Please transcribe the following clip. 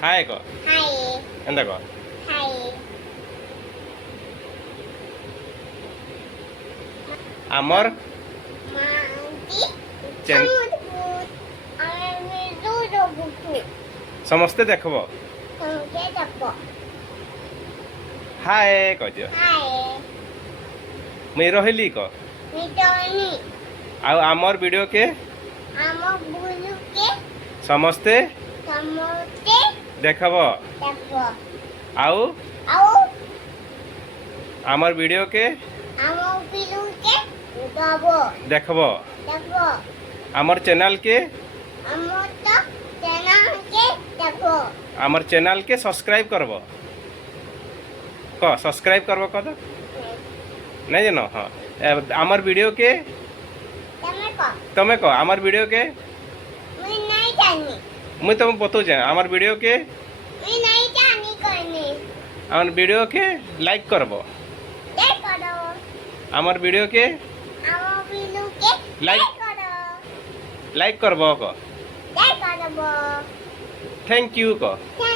high ক high এন্দা ক high আমার মাটি চেন সমুদ্র আমি দুটো বুকু ସମସ୍ତେ দেখব সঙ্গে যাব হাই কইদিଅ হাই ମୁଇଁ ରହିଲି କ মিটনি ଆଉ ଆମର ଭିଡ଼ିଓ କେ ଆମ ବୁଲୁକେ ସମସ୍ତେ ସମସ୍ତେ ଦେଖବ যাব ଆଉ ଆଉ ଆମର ଭିଡ଼ିଓ କେ ଆମ ବୁଲୁକେ ଦବ ଦେଖବ যাব ଆମର ଚ୍ୟାନେଲ କେ ଆମ ତ ତେନାକେ যাব ଆମର ଚ୍ୟାନେଲ କେ ସବସ୍କ୍ରାଇବ କରବ କ ସବସ୍କ୍ରାଇବ କରବ କ ତ ନାଇଁ ଜାନ ହଁ ଆମର ଭିଡ଼ିଓ କେ ତମେ କ ତମେ କ ଆମର ଭିଡ଼ିଓ କେ ମୁଇଁ ନାଇଁ ଜାନି ମୁଇଁ ତମକୁ ବତଉଛେ ଆମର ଭିଡ଼ିଓ କେ ମୁଇଁ ନାଇଁ ଜାନି କନି আমার ভিডিও কে লাইক করব দেখ করো আমার ভিডিও কে ଆମ ବୁଲୁକେ লাইক କର লাইক করব ক দেখ করব থ্যাংক ইউ ক থ্যাংক